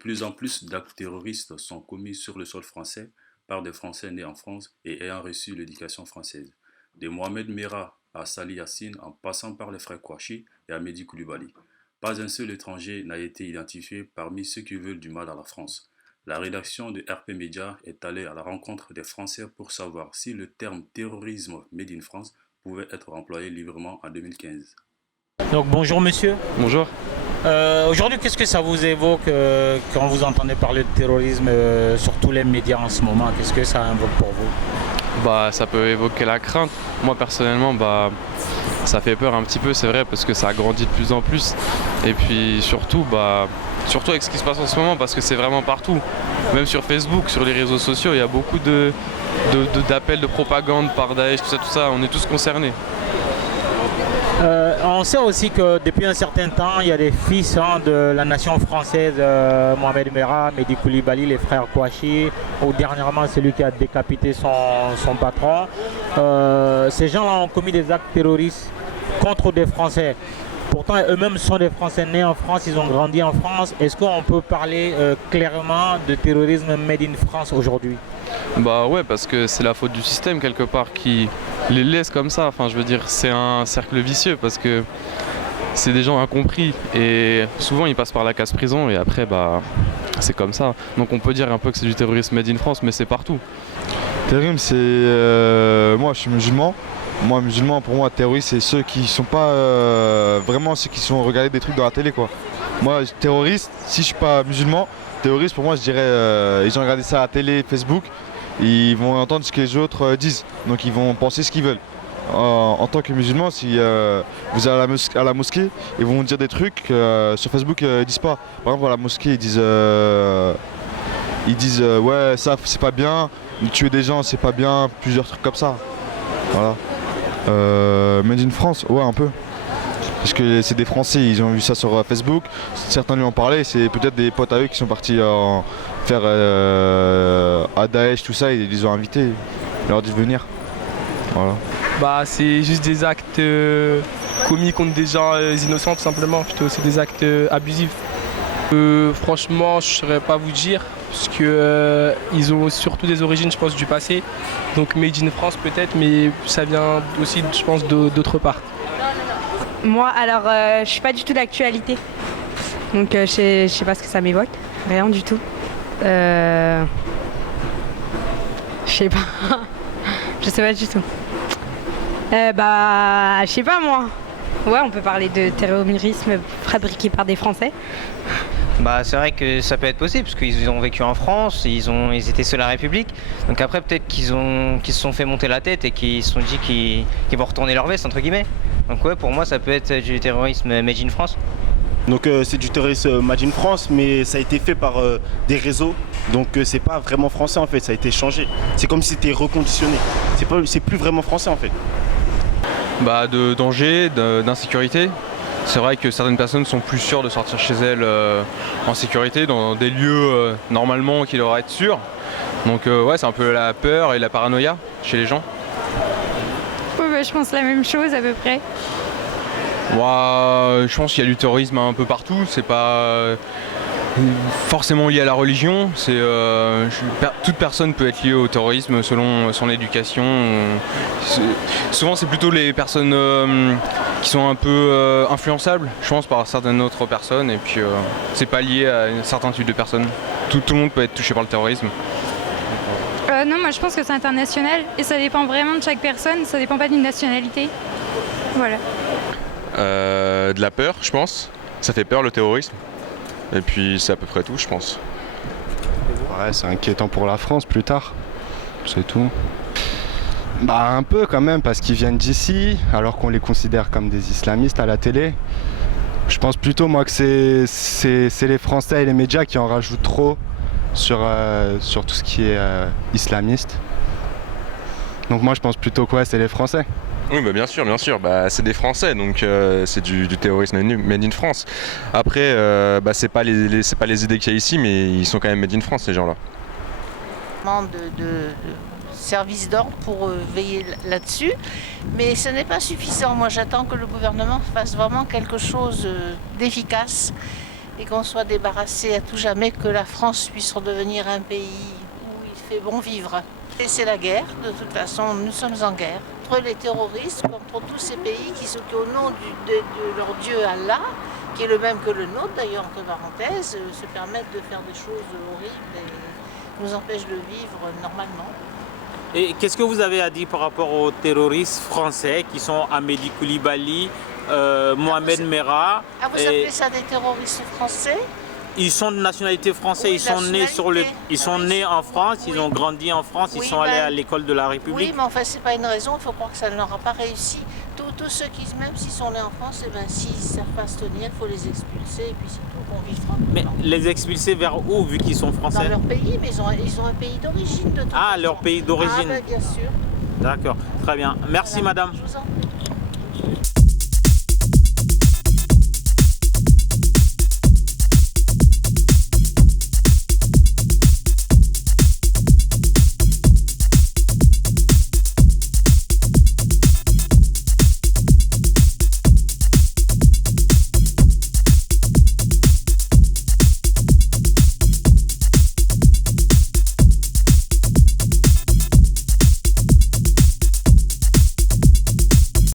plus en plus d'actes terroristes sont commis sur le sol français par des Français nés en France et ayant reçu l'éducation française. De Mohamed Merah à Sali Yassine en passant par les frères Kouachi et Amédi Koulibaly. Pas un seul étranger n'a été identifié parmi ceux qui veulent du mal à la France. La rédaction de RP Media est allée à la rencontre des Français pour savoir si le terme terrorisme made in France pouvait être employé librement en 2015. Donc bonjour monsieur. Bonjour. Aujourd'hui, qu'est-ce que ça vous évoque quand vous entendez parler de terrorisme sur tous les médias en ce moment? Qu'est-ce que ça invoque pour vous? Ça peut évoquer la crainte. Moi personnellement, ça fait peur un petit peu, c'est vrai, parce que ça grandit de plus en plus. Et puis surtout avec ce qui se passe en ce moment, parce que c'est vraiment partout. Même sur Facebook, sur les réseaux sociaux, il y a beaucoup d'appels de propagande par Daesh, tout ça, on est tous concernés. On sait aussi que depuis un certain temps, il y a des fils de la nation française, Mohamed Merah, Mehdi Koulibaly, les frères Kouachi, ou dernièrement celui qui a décapité son patron. Ces gens-là ont commis des actes terroristes contre des Français. Pourtant, eux-mêmes sont des Français nés en France, ils ont grandi en France. Est-ce qu'on peut parler clairement de terrorisme made in France aujourd'hui? Ouais, parce que c'est la faute du système quelque part qui les laisse comme ça. Enfin, je veux dire, c'est un cercle vicieux parce que c'est des gens incompris et souvent ils passent par la case prison et après c'est comme ça. Donc on peut dire un peu que c'est du terrorisme made in France, mais c'est partout. Terrorisme, moi je suis musulman. Moi, musulman, pour moi, terroriste, c'est ceux qui sont pas vraiment ceux qui sont regardés des trucs dans la télé, quoi. Moi, terroriste, si je suis pas musulman, terroriste, pour moi, je dirais, ils ont regardé ça à la télé, Facebook, ils vont entendre ce que les autres disent, donc ils vont penser ce qu'ils veulent. En tant que musulman, si vous allez à la mosquée, ils vont dire des trucs sur Facebook, ils disent pas. Par exemple, à la mosquée, ils disent ouais, ça, c'est pas bien, tuer des gens, c'est pas bien, plusieurs trucs comme ça. Voilà. Made in France, ouais, un peu. Parce que c'est des Français, ils ont vu ça sur Facebook, certains lui ont parlé, c'est peut-être des potes à eux qui sont partis faire à Daesh, tout ça, ils les ont invités, ils leur ont dit de venir. Voilà. C'est juste des actes commis contre des gens innocents tout simplement, plutôt c'est des actes abusifs. Franchement, je ne saurais pas vous dire, parce que ils ont surtout des origines, je pense, du passé. Donc Made in France peut-être, mais ça vient aussi, je pense, d'autre part. Moi, alors, je suis pas du tout d'actualité. Donc je sais pas ce que ça m'évoque. Rien du tout. Je sais pas. Je sais pas du tout. Je sais pas moi. Ouais, on peut parler de terrorisme fabriqué par des Français. C'est vrai que ça peut être possible parce qu'ils ont vécu en France, ils étaient sous la République. Donc après peut-être qu'ils se sont fait monter la tête et qu'ils se sont dit qu'ils vont retourner leur veste entre guillemets. Donc ouais, pour moi ça peut être du terrorisme made in France. Donc c'est du terrorisme made in France, mais ça a été fait par des réseaux. Donc c'est pas vraiment français en fait, ça a été changé. C'est comme si c'était reconditionné. C'est plus vraiment français en fait. De danger, d'insécurité. C'est vrai que certaines personnes sont plus sûres de sortir chez elles en sécurité, dans des lieux normalement qui devraient être sûrs. Donc ouais, c'est un peu la peur et la paranoïa chez les gens. Ouais, je pense la même chose à peu près. Je pense qu'il y a du terrorisme un peu partout, c'est pas forcément lié à la religion. Toute personne peut être liée au terrorisme selon son éducation. Souvent c'est plutôt les personnes qui sont un peu influençables, je pense, par certaines autres personnes. Et puis c'est pas lié à un certain type de personnes. Tout le monde peut être touché par le terrorisme. Non, moi je pense que c'est international et ça dépend vraiment de chaque personne, ça dépend pas d'une nationalité. Voilà. De la peur, je pense. Ça fait peur le terrorisme. Et puis c'est à peu près tout, je pense. Ouais, c'est inquiétant pour la France plus tard. C'est tout. Un peu quand même, parce qu'ils viennent d'ici, alors qu'on les considère comme des islamistes à la télé. Je pense plutôt moi que c'est les Français et les médias qui en rajoutent trop sur tout ce qui est islamiste. Donc moi je pense plutôt que c'est les Français. Oui, bien sûr, c'est des Français, donc c'est du terrorisme made in France. Après, c'est pas les idées qu'il y a ici, mais ils sont quand même made in France, ces gens-là. De services d'ordre pour veiller là-dessus, mais ce n'est pas suffisant. Moi, j'attends que le gouvernement fasse vraiment quelque chose d'efficace et qu'on soit débarrassé à tout jamais, que la France puisse redevenir un pays où il fait bon vivre. Et c'est la guerre, de toute façon, nous sommes en guerre. Contre les terroristes, contre tous ces pays qui, au nom de leur Dieu Allah, qui est le même que le nôtre d'ailleurs, entre parenthèses, se permettent de faire des choses horribles et nous empêchent de vivre normalement. Et qu'est-ce que vous avez à dire par rapport aux terroristes français qui sont Amédi Koulibaly, Mohamed Merah? Ah, vous appelez ça des terroristes français? Ils sont de nationalité française, Oui, ils sont nés ils sont nés en France, ils ont grandi en France, ils sont allés à l'école de la République. Oui, mais enfin c'est pas une raison, il faut croire que ça n'aura pas réussi. Tous ceux qui, même s'ils sont nés en France, eh ben, s'ils ne savent pas se tenir, il faut les expulser et puis c'est tout, qu'on vive tranquillement. Mais les expulser vers où, vu qu'ils sont français? Dans leur pays, mais ils ont un pays d'origine de toute façon. Leur pays d'origine. Ah ben, bien sûr. D'accord, très bien. Merci Voilà. madame. Je vous en prie.